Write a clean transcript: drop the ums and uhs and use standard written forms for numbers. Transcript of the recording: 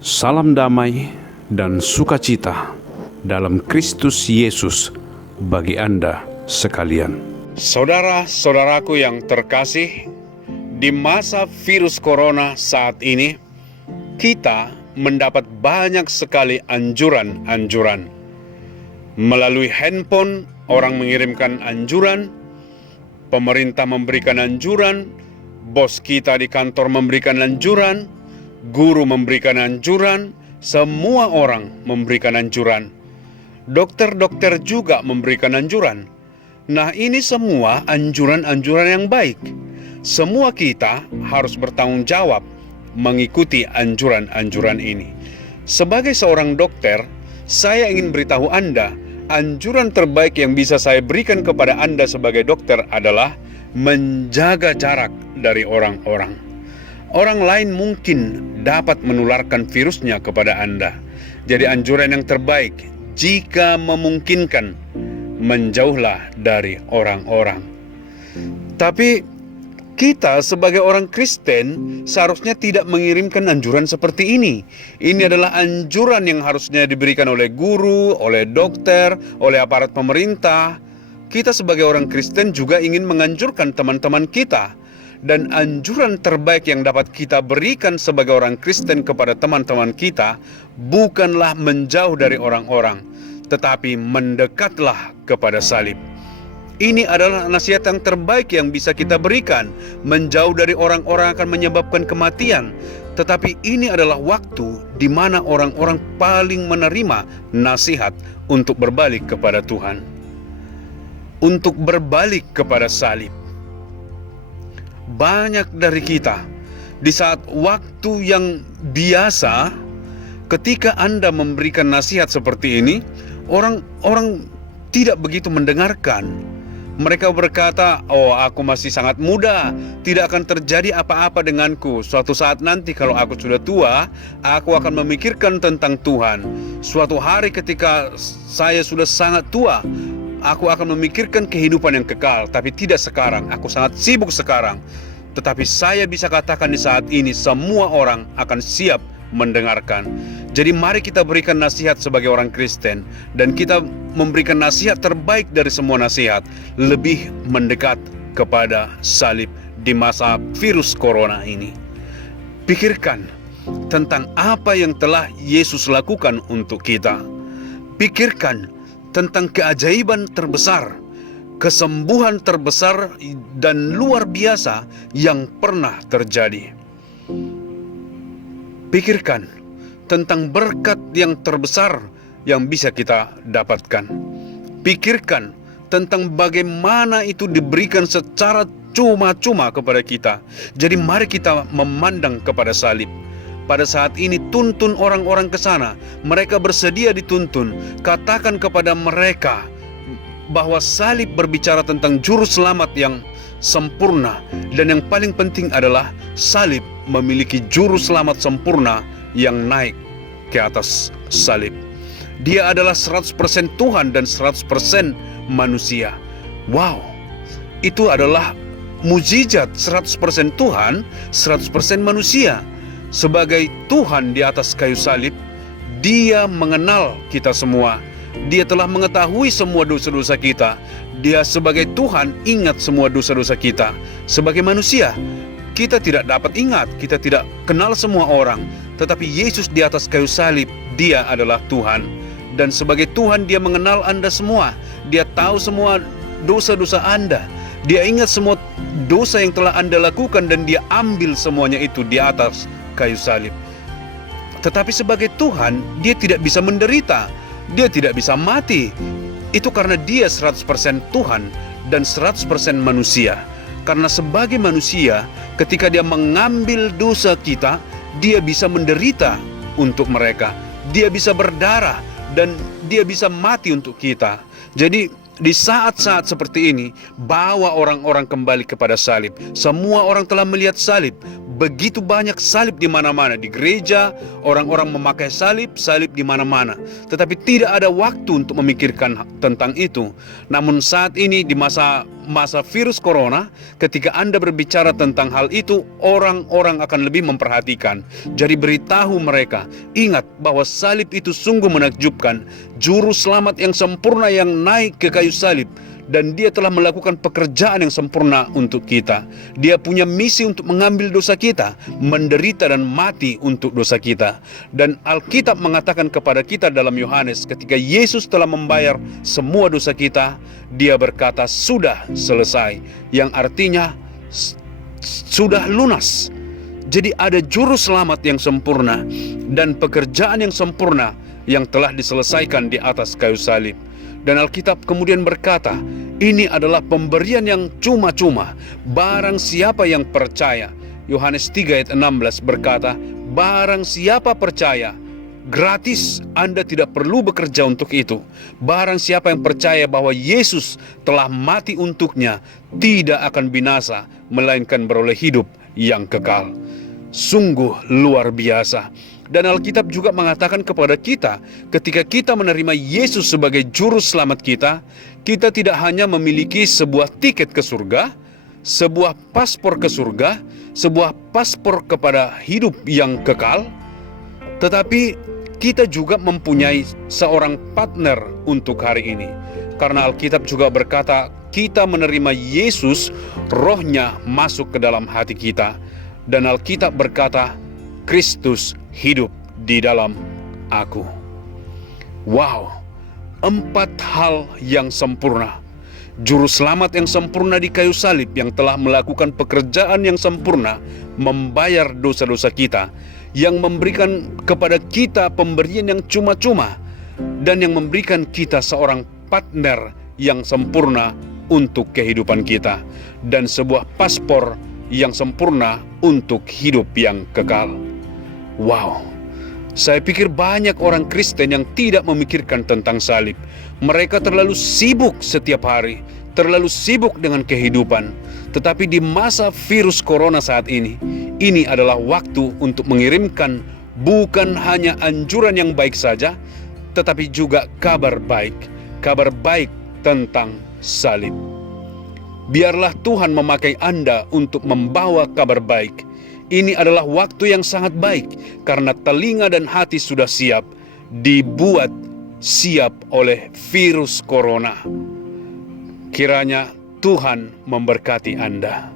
Salam damai dan sukacita dalam Kristus Yesus bagi Anda sekalian. Saudara-saudaraku yang terkasih, di masa virus corona saat ini, kita mendapat banyak sekali anjuran-anjuran. Melalui handphone, orang mengirimkan anjuran, pemerintah memberikan anjuran, bos kita di kantor memberikan anjuran, guru memberikan anjuran, semua orang memberikan anjuran. Dokter-dokter juga memberikan anjuran. Nah, ini semua anjuran-anjuran yang baik. Semua kita harus bertanggung jawab mengikuti anjuran-anjuran ini. Sebagai seorang dokter, saya ingin beritahu Anda, anjuran terbaik yang bisa saya berikan kepada Anda sebagai dokter adalah menjaga jarak dari orang-orang. Orang lain mungkin dapat menularkan virusnya kepada Anda. Jadi anjuran yang terbaik, jika memungkinkan, menjauhlah dari orang-orang. Tapi kita sebagai orang Kristen seharusnya tidak mengirimkan anjuran seperti ini. Ini adalah anjuran yang harusnya diberikan oleh guru, oleh dokter, oleh aparat pemerintah. Kita sebagai orang Kristen juga ingin menganjurkan teman-teman kita. Dan anjuran terbaik yang dapat kita berikan sebagai orang Kristen kepada teman-teman kita bukanlah menjauh dari orang-orang, tetapi mendekatlah kepada salib. Ini adalah nasihat yang terbaik yang bisa kita berikan. Menjauh dari orang-orang akan menyebabkan kematian, tetapi ini adalah waktu di mana orang-orang paling menerima nasihat untuk berbalik kepada Tuhan, untuk berbalik kepada salib. Banyak dari kita di saat waktu yang biasa, ketika Anda memberikan nasihat seperti ini, orang tidak begitu mendengarkan. Mereka berkata, "Oh, aku masih sangat muda, tidak akan terjadi apa-apa denganku. Suatu saat nanti kalau aku sudah tua, aku akan memikirkan tentang Tuhan. Suatu hari ketika saya sudah sangat tua, aku akan memikirkan kehidupan yang kekal, tapi tidak sekarang. Aku sangat sibuk sekarang." Tetapi saya bisa katakan di saat ini semua orang akan siap mendengarkan. Jadi mari kita berikan nasihat sebagai orang Kristen, dan kita memberikan nasihat terbaik dari semua nasihat, lebih mendekat kepada salib di masa virus corona ini. Pikirkan tentang apa yang telah Yesus lakukan untuk kita. Pikirkan tentang keajaiban terbesar, kesembuhan terbesar dan luar biasa yang pernah terjadi. Pikirkan tentang berkat yang terbesar yang bisa kita dapatkan. Pikirkan tentang bagaimana itu diberikan secara cuma-cuma kepada kita. Jadi mari kita memandang kepada salib. Pada saat ini tuntun orang-orang ke sana. Mereka bersedia dituntun. Katakan kepada mereka bahwa salib berbicara tentang juru selamat yang sempurna, dan yang paling penting adalah salib memiliki juru selamat sempurna yang naik ke atas salib. Dia adalah 100% Tuhan dan 100% manusia. Wow, itu adalah mujizat. 100% Tuhan, 100% manusia. Sebagai Tuhan di atas kayu salib, Dia mengenal kita semua. Dia telah mengetahui semua dosa-dosa kita. Dia sebagai Tuhan ingat semua dosa-dosa kita. Sebagai manusia, kita tidak dapat ingat, kita tidak kenal semua orang. Tetapi Yesus di atas kayu salib, Dia adalah Tuhan. Dan sebagai Tuhan, Dia mengenal Anda semua. Dia tahu semua dosa-dosa Anda. Dia ingat semua dosa yang telah Anda lakukan, dan Dia ambil semuanya itu di atas kayu salib. Tetapi sebagai Tuhan, Dia tidak bisa menderita. Dia tidak bisa mati. Itu karena Dia 100% Tuhan dan 100% manusia. Karena sebagai manusia, ketika Dia mengambil dosa kita, Dia bisa menderita untuk mereka. Dia bisa berdarah dan Dia bisa mati untuk kita. Jadi di saat-saat seperti ini, bawa orang-orang kembali kepada salib. Semua orang telah melihat salib. begitu banyak salib di mana-mana. Di gereja, orang-orang memakai salib di mana-mana. Tetapi tidak ada waktu untuk memikirkan tentang itu. Namun saat ini di masa virus corona, ketika Anda berbicara tentang hal itu, orang-orang akan lebih memperhatikan. Jadi beritahu mereka, ingat bahwa salib itu sungguh menakjubkan. Juru selamat yang sempurna yang naik ke kayu salib. Dan dia telah melakukan pekerjaan yang sempurna untuk kita. Dia punya misi untuk mengambil dosa kita, menderita dan mati untuk dosa kita. Dan Alkitab mengatakan kepada kita dalam Yohanes, ketika Yesus telah membayar semua dosa kita, dia berkata, sudah selesai. Yang artinya, sudah lunas. Jadi ada juru selamat yang sempurna, dan pekerjaan yang sempurna yang telah diselesaikan di atas kayu salib. Dan Alkitab kemudian berkata, ini adalah pemberian yang cuma-cuma, barang siapa yang percaya. Yohanes 3 ayat 16 berkata, barang siapa percaya, gratis, Anda tidak perlu bekerja untuk itu. Barang siapa yang percaya bahwa Yesus telah mati untuknya, tidak akan binasa, melainkan beroleh hidup yang kekal. Sungguh luar biasa. Dan Alkitab juga mengatakan kepada kita, ketika kita menerima Yesus sebagai juru selamat kita, kita tidak hanya memiliki sebuah tiket ke surga, sebuah paspor ke surga, sebuah paspor kepada hidup yang kekal, tetapi kita juga mempunyai seorang partner untuk hari ini. Karena Alkitab juga berkata, kita menerima Yesus, rohnya masuk ke dalam hati kita. Dan Alkitab berkata, Kristus hidup di dalam aku. Wow, 4 hal yang sempurna. Juru selamat yang sempurna di kayu salib yang telah melakukan pekerjaan yang sempurna, membayar dosa-dosa kita, yang memberikan kepada kita pemberian yang cuma-cuma, dan yang memberikan kita seorang partner yang sempurna untuk kehidupan kita, dan sebuah paspor yang sempurna untuk hidup yang kekal. Wow, saya pikir banyak orang Kristen yang tidak memikirkan tentang salib. Mereka terlalu sibuk setiap hari, terlalu sibuk dengan kehidupan. Tetapi di masa virus corona saat ini adalah waktu untuk mengirimkan bukan hanya anjuran yang baik saja, tetapi juga kabar baik tentang salib. Biarlah Tuhan memakai Anda untuk membawa kabar baik. Ini adalah waktu yang sangat baik, karena telinga dan hati sudah siap, dibuat siap oleh virus corona. Kiranya Tuhan memberkati Anda.